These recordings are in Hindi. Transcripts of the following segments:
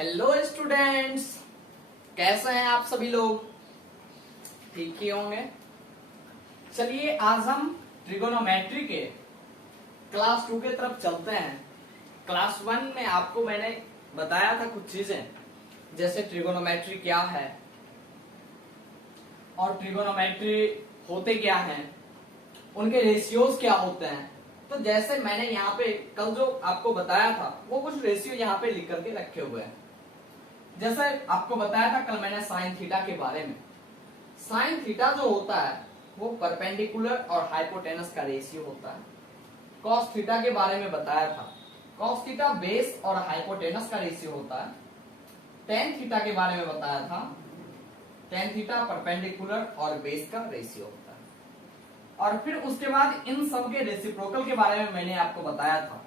हेलो स्टूडेंट्स, कैसे हैं आप सभी लोग? ठीक ही होंगे। चलिए आज हम ट्रिगोनोमेट्री के क्लास 2 के तरफ चलते हैं। क्लास 1 में आपको मैंने बताया था कुछ चीजें, जैसे ट्रिगोनोमेट्री क्या है और ट्रिगोनोमेट्री होते क्या हैं, उनके रेशियोज क्या होते हैं। तो जैसे मैंने यहाँ पे कल जो आपको बताया था वो कुछ रेशियो यहाँ पे लिख करके रखे हुए हैं। जैसे आपको बताया था कल मैंने साइन थीटा के बारे में। साइन थीटा जो होता है वो परपेंडिकुलर और हाइपोटेनस का रेशियो होता है। कॉस थीटा के बारे में बताया था, कॉस थीटा बेस और हाइपोटेनस का रेशियो होता है। टेन थीटा के बारे में बताया था, टेन थीटा परपेंडिकुलर और बेस का रेशियो होता है। और फिर उसके बाद इन सब के रेसिप्रोकल के बारे में मैंने आपको बताया था।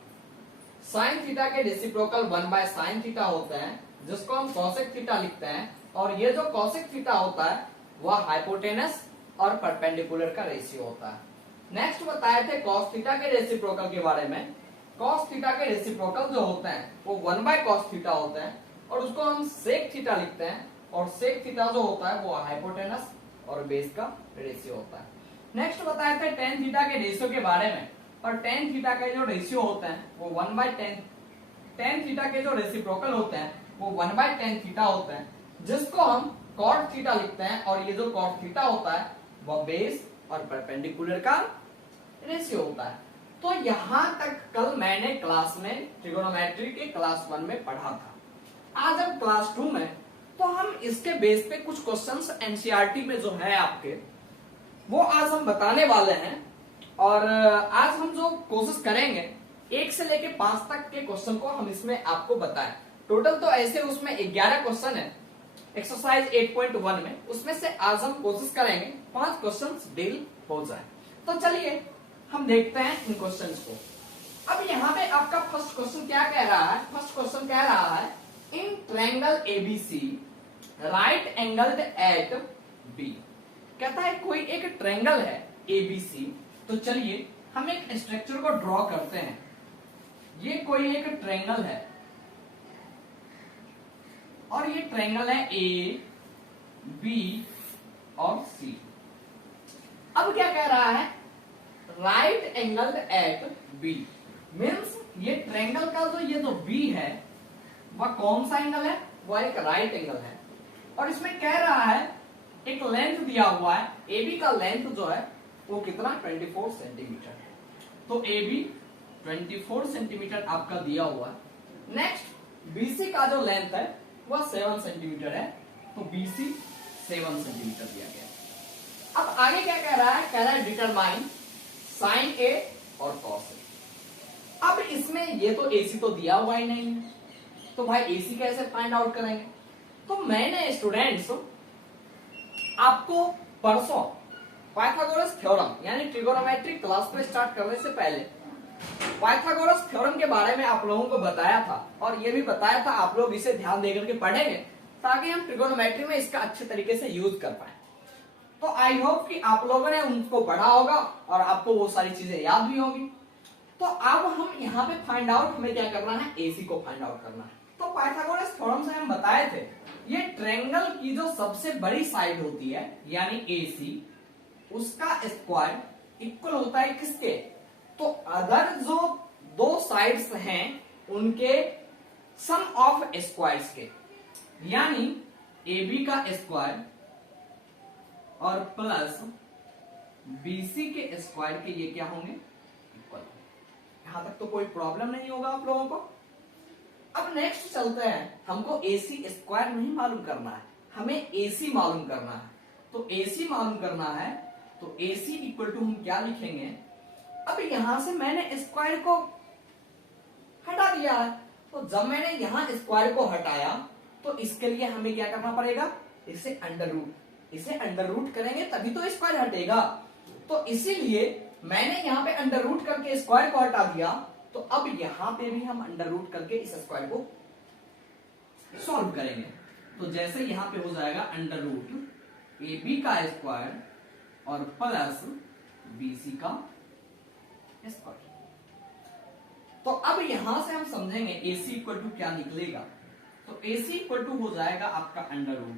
साइन थीटा के रेसिप्रोकल 1/sin थीटा होते हैं, जिसको हम कॉसेक थीटा लिखते हैं, और ये जो कॉसेक थीटा होता है वह हाइपोटेनस और परपेंडिकुलर का रेशियो होता है। नेक्स्ट बताए थे कॉस थीटा के रेसिप्रोकल के बारे में। कॉस थीटा के रेसिप्रोकल जो होते हैं वो 1/cos थीटा होते हैं, और उसको हम सेक थीटा लिखते हैं, और सेक थीटा जो होता है वो हाइपोटेनस और बेस का रेशियो होता है। नेक्स्ट बताए थे टेन थीटा के रेशियो के बारे में, और टेन थीटा के जो रेशियो होते हैं वो 1/10, टेन थीटा के जो रेसिप्रोकल होते हैं वो 1/10 थीटा होते हैं, जिसको हम कॉट थीटा लिखते हैं, और ये जो कॉट थीटा होता है वह बेस और परपेंडिकुलर का रेशियो होता है। तो यहां तक कल मैंने क्लास में ट्रिगोनोमेट्री के क्लास 1 में पढ़ा था। आज हम क्लास 2 में, तो हम इसके बेस पे कुछ क्वेश्चंस एनसीईआरटी में जो है आपके, वो आज हम बताने वाले हैं। और आज हम जो कोशिश करेंगे 1 से लेके 5 तक के क्वेश्चन को हम इसमें आपको बताएं। टोटल तो ऐसे उसमें 11 क्वेश्चन है एक्सरसाइज 8.1 में, उसमें से आज हम कोशिश करेंगे 5 क्वेश्चंस डील हो जाए। तो चलिए हम देखते हैं इन क्वेश्चंस को। अब यहाँ पे आपका फर्स्ट क्वेश्चन क्या कह रहा है? फर्स्ट क्वेश्चन कह रहा है in triangle ABC right angled at B. कहता है कोई एक ट्रायंगल है एबीसी। तो चलिए हम एक स्ट्रक्चर को ड्रॉ करते हैं। ये कोई एक ट्रायंगल है, और ये ट्रायंगल है ए बी और सी। अब क्या कह रहा है? Right angle at B, means ये ट्रायंगल का जो बी है वह कौन सा एंगल है? वह एक राइट एंगल है। और इसमें कह रहा है एक लेंथ दिया हुआ है, AB का लेंथ जो है वो कितना? 24 सेंटीमीटर। तो AB 24 सेंटीमीटर आपका दिया हुआ है। नेक्स्ट BC का जो लेंथ है वह 7 सेंटीमीटर है, तो BC 7 सेंटीमीटर दिया गया। अब आगे क्या कह रहा है? कह रहा है डिटरमाइन साइन A और कॉस A। अब इसमें ये तो AC तो दिया हुआ ही नहीं है, तो भाई AC कैसे फाइंड आउट करेंगे? तो मैंने स्टूडेंट्स आपको परसों पाइथागोरस थ्योरम यानी ट्रिगोनोमेट्री क्लास को स्टार्ट करने से पहले पाइथागोरस थ्योरम के बारे में आप लोगों को बताया था, और ये भी बताया था आप लोग इसे ध्यान देकर के पढ़ेंगे ताकि हम ट्रिगोनोमेट्री में इसका अच्छे तरीके से यूज कर पाए। तो आई होप कि आप लोगों ने उनको पढ़ा होगा और आपको वो सारी चीजें याद भी होगी। तो अब हम यहाँ पे फाइंड आउट, हमें क्या करना है? AC को फाइंड आउट करना है। तो पाइथागोरस थ्योरम से हम बताए थे ये ट्रायंगल की जो सबसे बड़ी साइड होती है यानी AC, उसका स्क्वायर इक्वल होता है किसके? तो अगर जो दो साइड्स हैं उनके सम ऑफ स्क्वायर्स के, यानी AB का स्क्वायर और प्लस BC के स्क्वायर के ये क्या होंगे? इक्वल। यहां तक तो कोई प्रॉब्लम नहीं होगा आप लोगों को। अब नेक्स्ट चलते हैं, हमको AC स्क्वायर नहीं मालूम करना है, हमें AC मालूम करना है। तो AC मालूम करना है तो AC इक्वल टू हम क्या लिखेंगे? अब यहां से मैंने स्क्वायर को हटा दिया है, तो जब मैंने यहां स्क्वायर को हटाया तो इसके लिए हमें क्या करना पड़ेगा? इसे अंडर रूट करेंगे तभी तो स्क्वायर हटेगा। तो इसीलिए मैंने यहां पे अंडर रूट करके स्क्वायर को हटा दिया। तो अब यहां पे भी हम अंडर रूट करके इस स्क्वायर को सॉल्व करेंगे। तो जैसे यहां पे हो जाएगा अंडर रूट AB का स्क्वायर और प्लस BC का स्क्वायर। तो अब यहां से हम समझेंगे AC इक्वल टू क्या निकलेगा? तो AC इक्वल टू हो जाएगा आपका अंडर रूट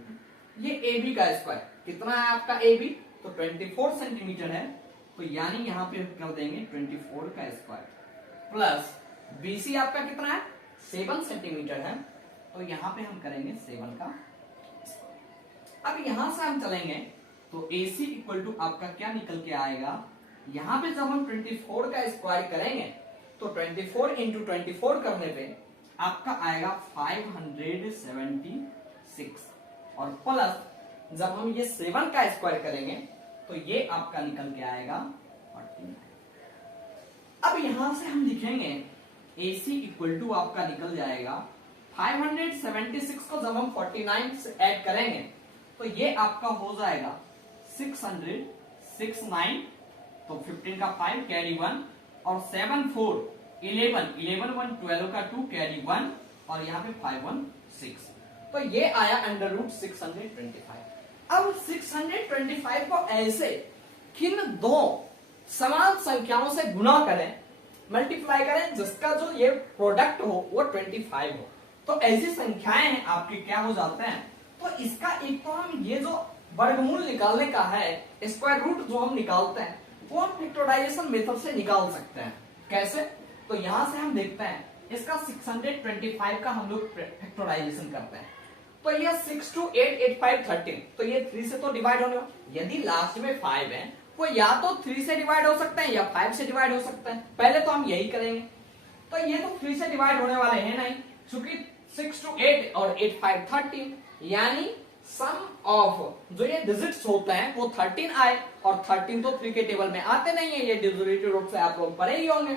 ये AB का स्क्वायर, कितना है आपका AB, तो 24 सेंटीमीटर है, तो यानी यहाँ पे कर देंगे 24 का स्क्वायर प्लस BC आपका कितना है 7 सेंटीमीटर है, तो यहाँ पे हम करेंगे 7 का स्क्वायर। अब यहां से हम चलेंगे तो AC इक्वल टू आपका क्या निकल के आएगा, यहाँ पे जब हम 24 का स्क्वायर करेंगे तो 24 इंटू 24 करने पे आपका आएगा 576 और प्लस जब हम ये 7 का स्क्वायर करेंगे तो ये आपका निकल के आएगा 49। अब यहां से हम लिखेंगे AC इक्वल टू आपका निकल जाएगा 576 को जब हम 49 से ऐड करेंगे तो ये आपका हो जाएगा 669, तो 15 का 5 कैरी 1 और 7 4 11 11 1 12 का 2 कैरी 1 और यहाँ पे 5 1 6, तो ये आया अंडर रूट 625। अब 625 को ऐसे किन दो समान संख्याओं से गुना करें, मल्टीप्लाई करें, जिसका जो ये प्रोडक्ट हो वो 25 हो, तो ऐसी संख्याएं हैं आपके क्या हो जाते हैं, तो इसका एक तो हम ये जो वर्गमूल निकालने का है स्क्वायर रूट जो हम निकालते हैं वो हम फैक्टराइजेशन मेथड से निकाल सकते हैं। कैसे, तो यहां से हम देखते हैं इसका 625 का हम लोग फैक्टराइजेशन करते हैं, तो ये 6 2 8 8 5 13, तो ये 3 से तो डिवाइड होने वाला, यदि लास्ट में 5 है वो या तो 3 से डिवाइड हो सकते हैं या 5 से डिवाइड हो सकते हैं, पहले तो हम यही करेंगे, तो ये तो 3 से डिवाइड होने वाले हैं नहीं, क्योंकि 6 2 8 और 8 5 13, यानी सम ऑफ जो ये डिजिट्स होते हैं वो 13 आए, और 13 तो 3 के टेबल में आते नहीं है, ये डिविजिबिलिटी रूल से आप लोग पढ़े ही होंगे,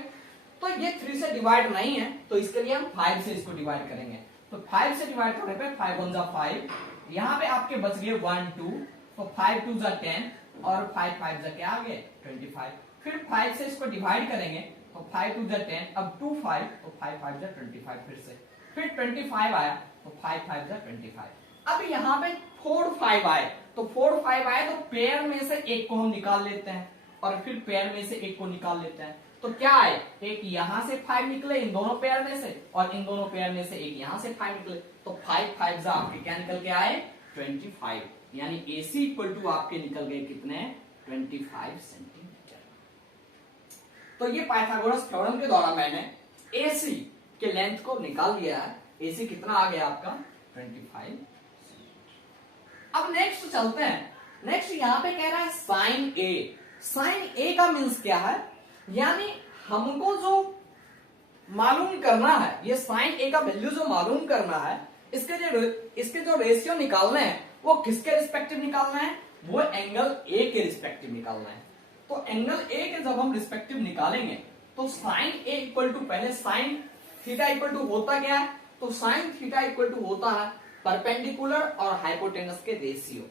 तो ये 3 से डिवाइड नहीं है, तो इसके लिए हम 5 से इसको डिवाइड करेंगे, तो 5 से डिवाइड करने पे 5 1 जा 5, यहाँ पे आपके बच गए 1 2, तो 5 2 जा 10 और 5 5 जा क्या आ गए 25, फिर 5 से इसको डिवाइड करेंगे तो 5 2 जा 10, अब 2 5, तो 5 5 जा 25, फिर 25 आया तो 5 5 जा 25। अब यहाँ पे 4 5 आए, तो 4 5 आए तो पेयर में से एक को हम निकाल लेते हैं और फिर पेयर में से एक को निकाल लेते हैं, तो क्या आए, एक यहां से 5 निकले इन दोनों पेयर में से और इन दोनों पेयर में से एक यहां से 5 निकले, तो 5 5 जा आपके क्या निकल के आए 25, यानी AC इक्वल टू आपके निकल गए कितने 25 सेंटीमीटर। तो ये पाइथागोरस थ्योरम के द्वारा मैंने AC के लेंथ को निकाल लिया है, AC कितना आ गया आपका 25। अब नेक्स्ट चलते हैं, नेक्स्ट यहाँ पे कह रहा है साइन A, साइन A का मीन्स क्या है, यानी हमको जो मालूम करना है, ये साइन A का वैल्यू जो मालूम करना है, इसके जो रेशियो निकालना है वो किसके रिस्पेक्टिव निकालना है, वो एंगल A के रिस्पेक्टिव निकालना है, तो एंगल A के जब हम रिस्पेक्टिव निकालेंगे तो साइन A इक्वल टू, पहले साइन थीटा इक्वल टू होता क्या है, तो साइन थीटा इक्वल टू होता है परपेंडिकुलर और हाइपोटेनस के रेशियो,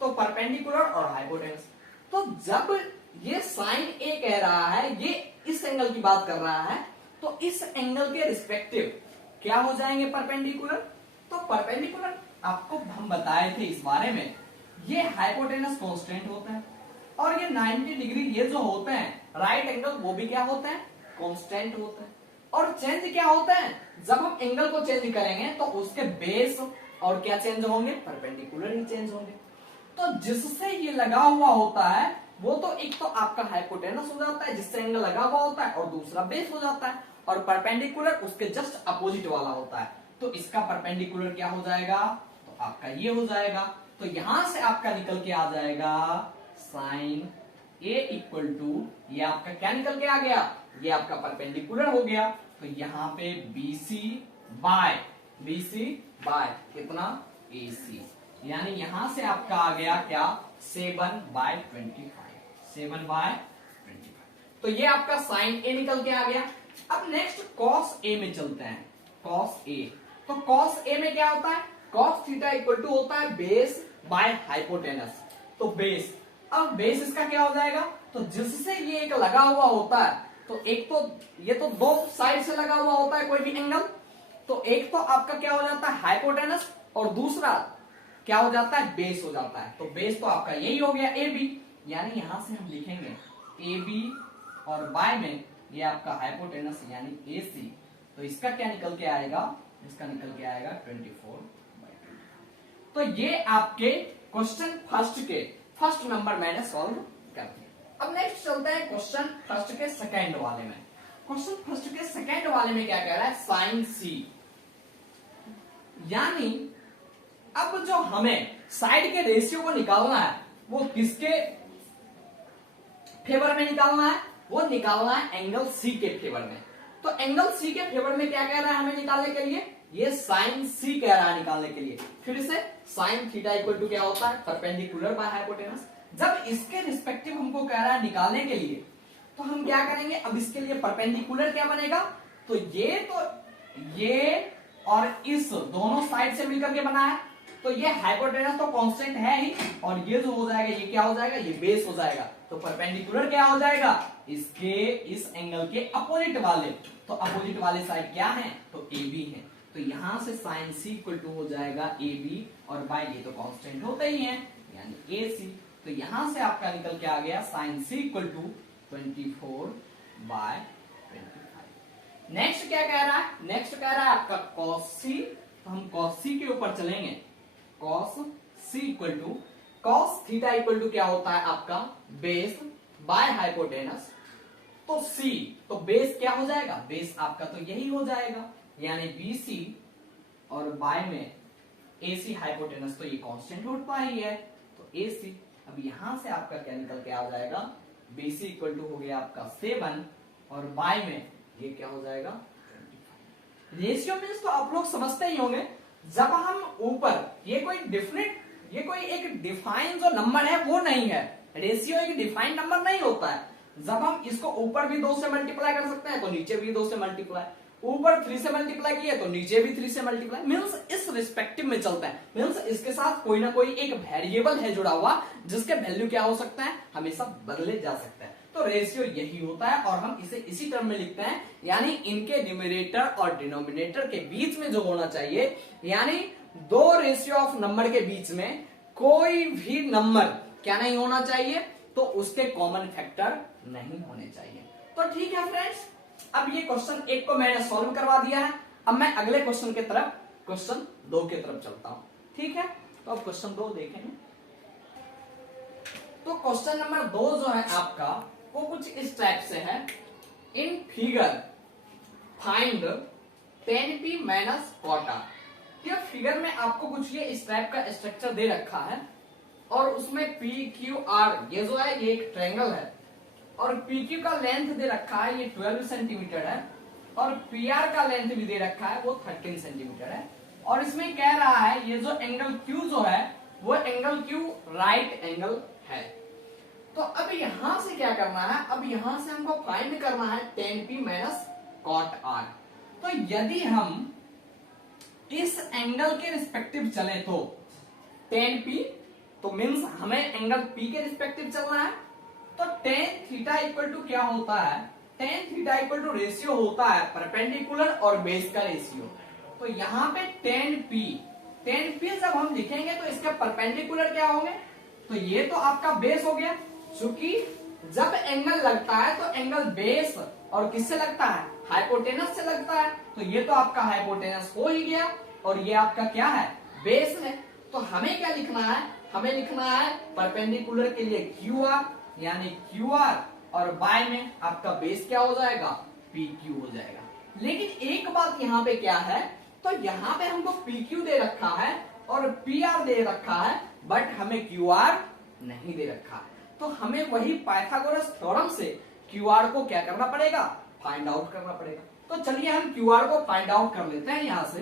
तो परपेंडिकुलर और हाइपोटेनस, तो जब ये साइन A कह रहा है, ये इस एंगल की बात कर रहा है, तो इस एंगल के रिस्पेक्टिव क्या हो जाएंगे परपेंडिकुलर, तो परपेंडिकुलर आपको हम बताए थे इस बारे में, ये हाइपोटेनस कांस्टेंट होता है और ये 90 डिग्री ये जो होते हैं राइट एंगल वो भी क्या होते हैं कांस्टेंट होते हैं, और चेंज क्या होता है, जब हम एंगल को चेंज करेंगे तो उसके बेस और क्या चेंज होंगे, परपेंडिकुलर ही चेंज होंगे, तो जिससे ये लगा हुआ होता है वो तो एक तो आपका हाइपोटेनस हो जाता है जिससे एंगल लगा हुआ होता है, और दूसरा बेस हो जाता है, और परपेंडिकुलर उसके जस्ट अपोजिट वाला होता है, तो इसका परपेंडिकुलर क्या हो जाएगा, तो आपका ये हो जाएगा, तो यहां से आपका निकल के आ जाएगा साइन A इक्वल टू, ये आपका क्या निकल के आ गया, ये आपका परपेंडिकुलर हो गया, तो यहाँ पे BC बाय कितना AC, यानी यहां से आपका आ गया क्या 7/25, 7/25, तो ये आपका साइन A निकल के आ गया। अब नेक्स्ट कॉस A में चलते हैं, कॉस A, तो कॉस A में क्या होता है, कॉस थीटा इक्वल टू होता है बेस बाय हाइपोटेनस, तो बेस, अब बेस इसका क्या हो जाएगा, तो जिससे ये एक लगा हुआ होता है, तो एक तो ये तो दो साइड से लगा हुआ होता है कोई भी एंगल, तो एक तो आपका क्या हो जाता है हाइपोटेनस और दूसरा क्या हो जाता है बेस हो जाता है, तो बेस तो आपका यही हो गया AB, यानी यहां से हम लिखेंगे AB और बाय में ये आपका हाइपोटेनस यानी AC, तो इसका क्या निकल के आएगा इसका निकल के आएगा 24/2। तो ये आपके क्वेश्चन फर्स्ट नंबर मैंने सॉल्व कर दिया। अब नेक्स्ट चलते हैं क्वेश्चन फर्स्ट के सेकंड वाले में। क्वेश्चन फर्स्ट के सेकंड वाले में क्या कह रहा है, साइन सी, यानी अब जो हमें साइड के रेशियो को निकालना है वो किसके फेवर में निकालना है, वो निकालना है एंगल सी के फेवर में। तो एंगल सी के फेवर में क्या कह रहा है हमें निकालने के लिए, ये साइन सी कह रहा है निकालने के लिए। फिर से साइन थीटा इक्वल टू क्या होता है, परपेंडिकुलर बाय हाइपोटेनस। जब इसके रिस्पेक्टिव हमको कह रहा है निकालने के लिए, तो हम क्या करेंगे, अब इसके लिए परपेंडिकुलर क्या बनेगा, तो ये और इस दोनों साइड से मिलकर के बना है, तो ये हाइपोटेनस तो कांस्टेंट है ही, और ये जो हो जाएगा ये क्या हो जाएगा, ये बेस हो जाएगा। तो परपेंडिकुलर क्या हो जाएगा, इसके इस एंगल के अपोजिट वाले, तो अपोजिट वाले साइड क्या है, तो ए बी है। तो यहां से साइन सी इक्वल टू हो जाएगा ए बी, और बाय ये तो कांस्टेंट होता ही है यानी ए सी। तो यहां से आपका निकल के आ गया sine C equal to 24/25। Next क्या कह रहा है, नेक्स्ट कह रहा है आपका कॉस सी। तो हम कॉस सी के ऊपर चलेंगे। Cos C equal to cos theta equal to क्या होता है आपका बेस बाय हाइपोटेनस। तो सी तो बेस क्या हो जाएगा, बेस आपका तो यही हो जाएगा यानी BC, और बाय में AC हाइपोटेनस, तो ये कांस्टेंट होता ही है तो AC। अब यहां से आपका क्या निकल के आ जाएगा, BC इक्वल टू हो गया आपका 7, और बाय में ये क्या हो जाएगा 25। रेशियो मींस तो आप लोग समझते ही होंगे, जब हम ऊपर ये कोई एक डिफाइन जो नंबर है वो नहीं है, रेशियो एक डिफाइंड नंबर नहीं होता है। जब हम इसको ऊपर भी 2 से मल्टीप्लाई कर सकते हैं तो नीचे भी 2 से मल्टीप्लाई, ऊपर 3 से मल्टीप्लाई किया तो नीचे भी 3 से मल्टीप्लाई, मींस इस रिस्पेक्टिव में चलता है। मींस इसके साथ कोई ना कोई एक वेरिएबल है जुड़ा हुआ, जिसके वैल्यू क्या हो सकता है, हमेशा बदले जा सकता है। तो रेशियो यही होता है, और हम इसे इसी टर्म में लिखते हैं, यानी इनके न्यूमरेटर और डिनोमिनेटर के बीच में जो होना चाहिए, यानी दो रेशियो ऑफ नंबर के बीच में कोई भी नंबर क्या नहीं होना चाहिए, तो उसके कॉमन फैक्टर नहीं होने चाहिए। तो ठीक है फ्रेंड्स, अब ये क्वेश्चन 1 को मैंने सॉल्व करवा दिया है। अब मैं अगले क्वेश्चन के तरफ, क्वेश्चन 2 की तरफ चलता हूं। ठीक है, तो अब क्वेश्चन 2 देखेंगे। तो क्वेश्चन नंबर 2 जो है आपका वो कुछ इस टाइप से है। In figure find 10p minus कॉटा। ये फिगर में आपको कुछ ये इस टाइप का स्ट्रक्चर दे रखा है, और उसमें PQR ये जो है ये एक ट्रायंगल है, और PQ का लेंथ दे रखा है ये 12 सेंटीमीटर है, और PR का लेंथ भी दे रखा है वो 13 सेंटीमीटर है। और इसमें कह रहा है ये जो एंगल Q जो है वो एंगल Q राइट एंगल है। तो अब यहां से क्या करना है, अब यहां से हमको फाइंड करना है 10p माइनस कॉट R। तो यदि हम इस एंगल के रिस्पेक्टिव चले तो 10p, तो मीन्स हमें एंगल P के रिस्पेक्टिव चलना है। तो tan थीटा इक्वल टू क्या होता है, tan theta equal to ratio होता है परपेंडिकुलर और बेस का रेशियो। तो यहाँ पे tan P जब हम लिखेंगे तो इसके परपेंडिकुलर क्या होंगे, तो ये तो आपका बेस हो गया, क्योंकि जब एंगल लगता है तो एंगल बेस और किससे लगता है, हाइपोटेनस से लगता है। तो ये तो आपका हाइपोटेनस हो ही गया, और ये आपका क्या है, बेस है। तो हमें क्या लिखना है, हमें लिखना है परपेंडिकुलर के लिए QR यानी QR, और बाय में आपका बेस क्या हो जाएगा, PQ हो जाएगा। लेकिन एक बात यहाँ पे क्या है, तो यहाँ पे हमको PQ दे रखा है और PR दे रखा है, बट हमें QR नहीं दे रखा है। तो हमें वही पाइथागोरस थ्योरम से QR को क्या करना पड़ेगा, फाइंड आउट करना पड़ेगा। तो चलिए हम QR को फाइंड आउट कर लेते हैं। यहाँ से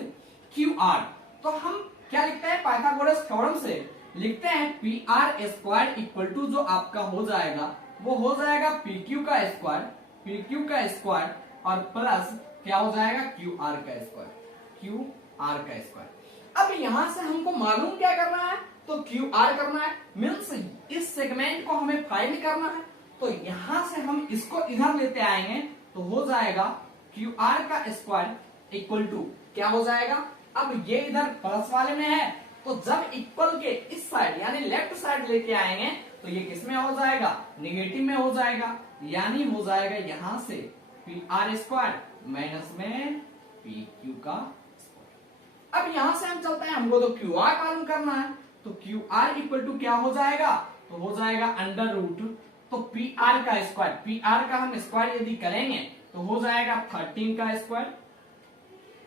QR, तो हम क्या लिखते हैं, पाइथागोरस थ्योरम से लिखते हैं PR स्क्वायर इक्वल टू जो आपका हो जाएगा वो हो जाएगा PQ का स्क्वायर और प्लस क्या हो जाएगा QR का स्क्वायर। अब यहां से हमको मालूम क्या करना है, तो QR करना है, मींस इस सेगमेंट को हमें फाइंड करना है। तो यहां से हम इसको इधर लेते आएंगे तो हो जाएगा QR का स्क्वायर इक्वल टू क्या हो जाएगा, अब ये इधर प्लस वाले में है, तो जब इक्वल के इस साइड यानी लेफ्ट साइड लेके आएंगे तो ये किस में हो जाएगा, निगेटिव में हो जाएगा, यानी हो जाएगा यहां से PR स्क्वायर माइनस में PQ का स्क्वायर। अब यहां से हम चलते हैं, हमको तो क्यू आर मालूम करना है, तो क्यू आर इक्वल टू क्या हो जाएगा, तो हो जाएगा अंडर रूट, तो पी आर का स्क्वायर, पी आर का हम स्क्वायर यदि करेंगे तो हो जाएगा 13 का स्क्वायर,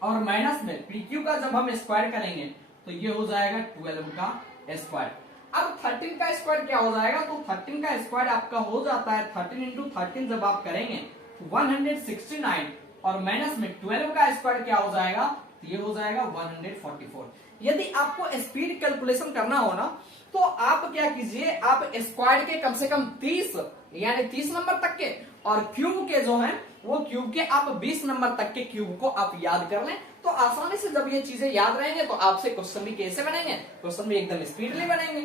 और माइनस में पी क्यू का जब हम स्क्वायर करेंगे तो ये हो जाएगा 12 का स्क्वायर। अब 13 का स्क्वायर क्या हो जाएगा, तो 13 का स्क्वायर आपका हो जाता है 13 इंटू 13 जब आप करेंगे तो 169, और माइनस में 12 का स्क्वायर क्या हो जाएगा, तो ये हो जाएगा 144। यदि आपको स्पीड कैलकुलेशन करना हो ना, तो आप क्या कीजिए, आप स्क्वायर के कम से कम 30 यानी 30 नंबर तक के, और क्यूब के जो है वो क्यूब के आप 20 नंबर तक के क्यूब को आप याद कर लें, तो आसानी से जब ये चीजें याद रहेंगे तो आपसे क्वेश्चन भी कैसे बनेंगे, क्वेश्चन भी एकदम स्पीडली बनेंगे।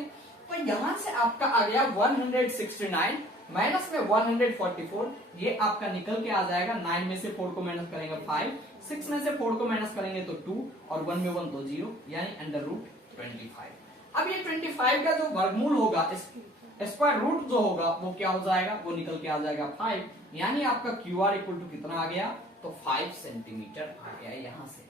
तो यहां से आपका आ गया 169 माइनस में 144, ये आपका निकल के आ जाएगा, 9 में से 4 को माइनस करेंगे 5, 6 में से 4 को माइनस करेंगे तो 2, और 1 में 1 तो 0, यानी अंडर रूट 25। अब ये 25 का जो वर्गमूल होगा, स्क्वायर रूट जो होगा वो क्या हो जाएगा, वो निकल के आ जाएगा 5, यानी आपका क्यू आर इक्वल टू कितना आ गया, तो 5 सेंटीमीटर आ गया यहां से।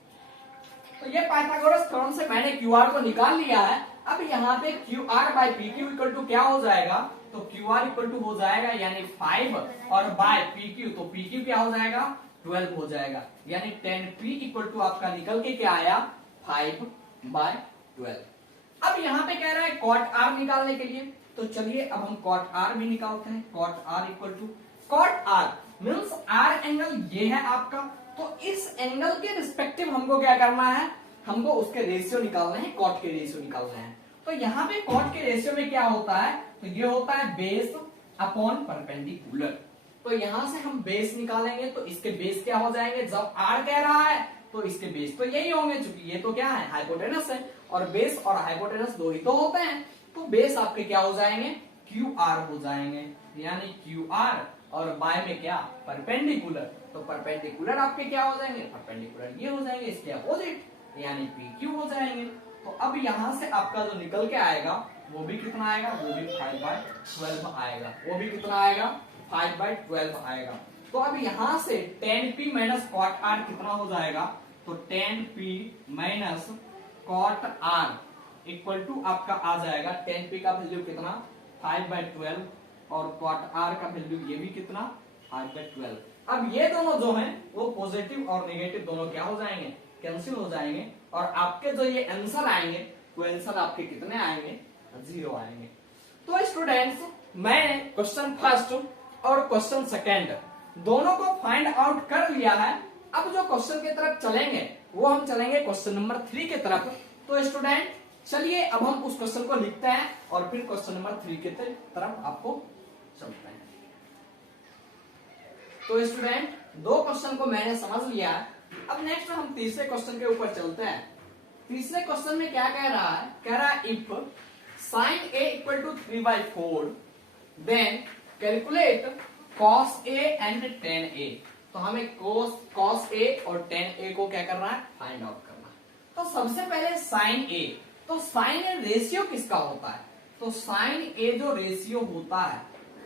तो ये पाइथागोरस थ्योरम से मैंने क्यू आर को निकाल लिया है। अब यहाँ पे Q R by P Q equal to क्या हो जाएगा, तो क्यू आर इक्वल टू हो जाएगा यानी 5, और बाय पी क्यू, तो पी क्यू क्या हो जाएगा, 12 हो जाएगा, यानी 10p इक्वल टू आपका निकल के क्या आया, 5/12। अब यहाँ पे कह रहा है कॉट आर निकालने के लिए, तो चलिए अब हम कॉट आर भी निकालते हैं। Cot R equal to, cot R means R angle ये है आपका, तो इस एंगल के रिस्पेक्टिव हमको क्या करना है, हमको उसके रेशियो निकालने हैं, कॉट के रेशियो निकालने हैं। तो यहाँ पे कॉट के रेशियो में क्या होता है, तो ये होता है बेस अपॉन परपेंडिकुलर। तो यहां से हम बेस निकालेंगे तो इसके बेस क्या हो जाएंगे, जब आर कह रहा है तो इसके बेस तो यही होंगे, चूंकि ये तो क्या है, हाइपोटेनस है, और बेस और हाइपोटेनस दो ही तो होते हैं, तो बेस आपके क्या हो जाएंगे, क्यू आर हो जाएंगे, यानी क्यू आर, और बाय में क्या, परपेंडिकुलर, तो परपेंडिकुलर आपके क्या हो जाएंगे, परपेंडिकुलर ये हो जाएंगे, इसके अपोजिट, यानी पी क्यू हो जाएंगे। तो अब यहां से आपका जो निकल के आएगा वो भी कितना आएगा, वो भी 5/12 आएगा, वो भी कितना आएगा, 5/12 आएगा। तो अब यहां से 10p माइनस कॉट आर कितना हो जाएगा, तो 10p minus cot R equal to आपका आ जाएगा, 10p का वैल्यू कितना, 5/12, और कॉट आर का वैल्यू ये भी कितना, 5/12। अब ये दोनों जो हैं वो पॉजिटिव और नेगेटिव दोनों क्या हो जाएंगे, कैंसिल हो जाएंगे, और आपके जो ये आंसर आएंगे वो आंसर आपके कितने आएंगे, 0 आएंगे। तो स्टूडेंट्स मैंने क्वेश्चन फर्स्ट और क्वेश्चन सेकंड दोनों को फाइंड आउट कर लिया है। अब जो क्वेश्चन की तरफ चलेंगे वो हम चलेंगे क्वेश्चन नंबर 3 की तरफ। तो स्टूडेंट चलिए अब हम उस क्वेश्चन को लिखते हैं और फिर क्वेश्चन नंबर 3 की तरफ आपको चलते हैं। तो स्टूडेंट दो क्वेश्चन को मैंने समझ लिया है, अब नेक्स्ट हम तीसरे क्वेश्चन के ऊपर चलते हैं। तीसरे क्वेश्चन में क्या कह रहा है, कह रहा है if sin a equal to 3/4 then calculate cos a and tan a। तो हमें cos a और tan a को क्या करना है, फाइंड आउट करना है। तो सबसे पहले sin a, तो sin a रेशियो किसका होता है, तो sin a जो रेशियो होता है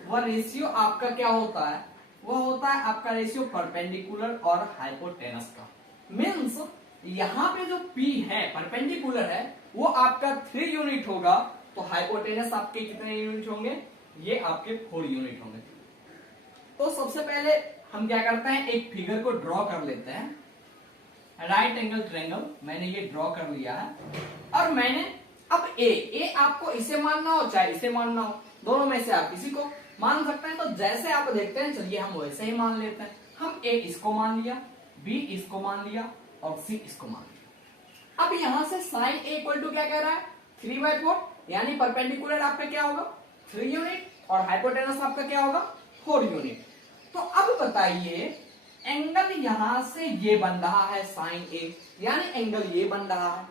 वह रेशियो आपका क्या होता है, वह होता है आपका रेशियो परपेंडिकुलर और हाइपोटेनस का। मीन्स यहाँ पे जो P है परपेंडिकुलर है वो आपका 3 यूनिट होगा, तो हाइपोटेनस आपके कितने यूनिट होंगे, ये आपके 4 यूनिट होंगे। तो सबसे पहले हम क्या करते हैं, एक फिगर को ड्रॉ कर लेते हैं। राइट एंगल ट्रायंगल मैंने ये ड्रॉ कर लिया है, और मैंने अब ए आपको इसे मानना हो चाहे इसे मानना हो, दोनों में से आप किसी को मान सकते हैं। तो जैसे आप देखते हैं चलिए हम वैसे ही मान लेते हैं। हम ए इसको मान लिया, बी इसको मान लिया, और सी इसको मान लिया। अब यहां से साइन ए इक्वल टू क्या कह रहा है, 3/4, यानी परपेंडिकुलर आपका क्या होगा 3 यूनिट, और हाइपोटेनस आपका क्या होगा 4 यूनिट। तो अब बताइए एंगल यहां से ये बन रहा है साइन ए, यानी एंगल ये बन रहा है।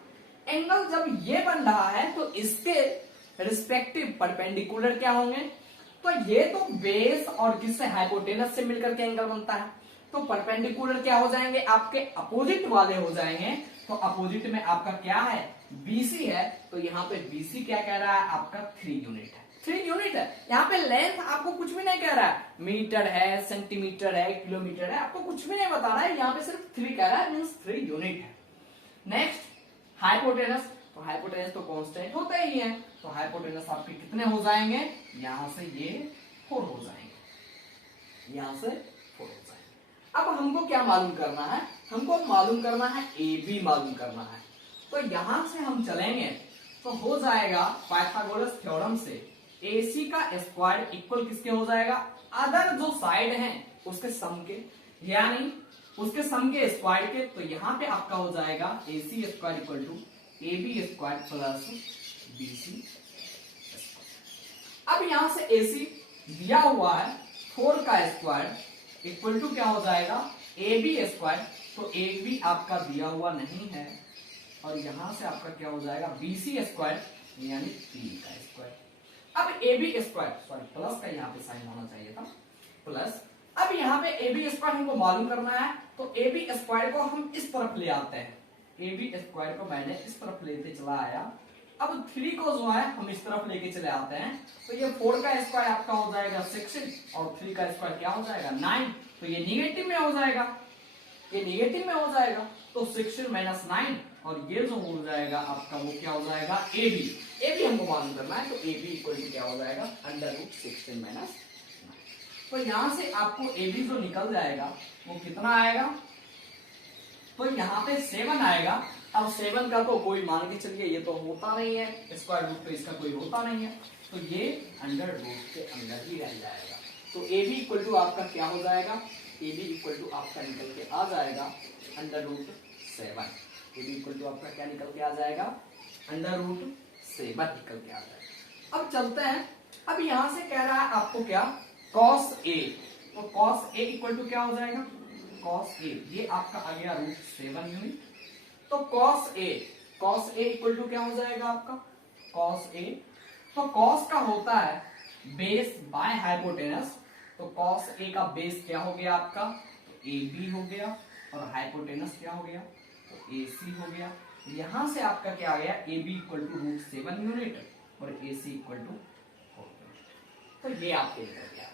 एंगल जब ये बन रहा है तो इसके रिस्पेक्टिव परपेंडिकुलर क्या होंगे, तो ये तो बेस और किससे, हाइपोटेनस से मिलकर के एंगल बनता है, तो परपेंडिकुलर क्या हो जाएंगे, आपके अपोजिट वाले हो जाएंगे। तो अपोजिट में आपका क्या है, BC है, तो यहाँ पे BC क्या कह रहा है, आपका 3 यूनिट है, 3 यूनिट है। यहाँ पे लेंथ आपको कुछ भी नहीं कह रहा है, मीटर है, सेंटीमीटर है, किलोमीटर है, आपको कुछ भी नहीं बता रहा है, यहाँ पे सिर्फ 3 कह रहा है, मीन्स 3 यूनिट है। नेक्स्ट हाइपोटेनस, तो हाइपोटेनस तो कांस्टेंट होते ही हैं, तो हाइपोटेनस आपके कितने हो जाएंगे, यहां से ये 4 हो जाएंगे, यहां से 4 हो जाएंगे। अब हमको क्या मालूम करना है, हमको मालूम करना है ए बी मालूम करना है। तो यहां से हम चलेंगे तो हो जाएगा पाइथागोरस थ्योरम से AC का स्क्वायर इक्वल किसके हो जाएगा, अदर जो साइड है उसके सम के, यानी उसके सम के स्क्वायर के। तो यहां पे आपका हो जाएगा AC square equal to AB square plus BC। अब यहां से AC दिया हुआ है 4 का स्क्वायर इक्वल टू क्या हो जाएगा AB स्क्वायर, तो AB आपका दिया हुआ नहीं है, और यहां से आपका क्या हो जाएगा BC स्क्वायर यानी 3 का स्क्वायर। अब AB स्क्वायर, सॉरी प्लस का यहाँ पे साइन होना चाहिए था, प्लस। अब यहाँ पे AB स्क्वायर हमको मालूम करना है, तो AB स्क्वायर को हम इस तरफ ले आते हैं, AB स्क्वायर को मैंने इस तरफ लेते चला आया। अब 3 को जो है हम इस तरफ लेके चले आते हैं, तो ये 4 का स्क्वायर आपका हो जाएगा 16 और 3 का स्क्वायर क्या हो जाएगा 9, तो ये निगेटिव में हो जाएगा, ये निगेटिव में हो जाएगा, तो 16 माइनस 9 और ये जो हो जाएगा आपका वो क्या हो जाएगा AB। AB हमको मालूम करना है, तो AB इक्वल टू क्या हो जाएगा अंडर रूट 16 माइनस 9। तो यहां से आपको AB जो निकल जाएगा वो कितना आएगा, तो यहाँ पे 7 आएगा। अब 7 का तो कोई मान के चलिए ये तो होता नहीं है, स्क्वायर रूट पे इसका कोई होता नहीं है, तो ये अंडर रूट के अंदर ही रह जाएगा। तो AB इक्वल टू आपका क्या हो जाएगा, AB इक्वल टू आपका निकल के आ जाएगा under root 7। AB equal to आपका क्या निकल के आ जाएगा अंडर रूट 7 निकल के आ जाएगा। अब चलते हैं, अब यहां से कह रहा है आपको क्या cos A, तो cos A इक्वल टू क्या हो जाएगा cos A, ये आपका आ गया रूट 7 यूनिट। तो cos A इक्वल टू क्या हो जाएगा आपका cos A, तो cos का होता है बेस बाय हाइपोटेनस, तो cos A का बेस क्या हो गया आपका, तो AB हो गया, और हाइपोटेनस क्या हो गया, तो AC हो गया। यहां से आपका क्या आ गया AB equal to root 7 unit और AC इक्वल टू 4 यूनिट। तो ये आपके निकल गया।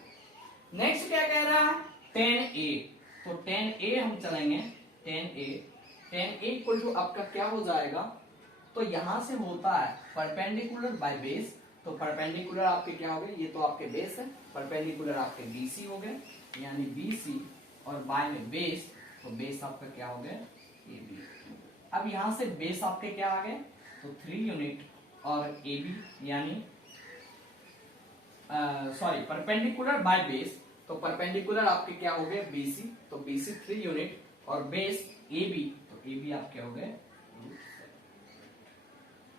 नेक्स्ट क्या कह रहा है 10A, तो 10A हम चलेंगे, 10A इक्वल टू आपका क्या हो जाएगा, तो यहां से होता है परपेंडिकुलर बाय बेस, तो परपेंडिकुलर आपके क्या हो गए, ये तो आपके बेस है, परपेंडिकुलर आपके BC हो गए यानी BC, और बाय में बेस, तो बेस आपका क्या हो गया AB। अब यहां से बेस आपके क्या आ गए, तो 3 यूनिट और AB यानी सॉरी परपेंडिकुलर बाय बेस, तो परपेंडिकुलर आपके क्या हो गए BC, तो BC 3 यूनिट और बेस AB, तो AB आपके हो गए।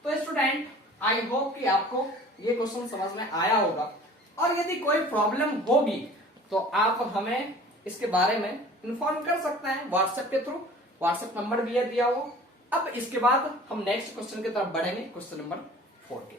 तो स्टूडेंट आई होप कि आपको ये क्वेश्चन समझ में आया होगा, और यदि कोई प्रॉब्लम होगी तो आप हमें इसके बारे में इन्फॉर्म कर सकते हैं व्हाट्सएप के थ्रू, व्हाट्सएप नंबर भी दिया हुआ। अब इसके बाद हम नेक्स्ट क्वेश्चन की तरफ बढ़ेंगे, क्वेश्चन नंबर 4 के।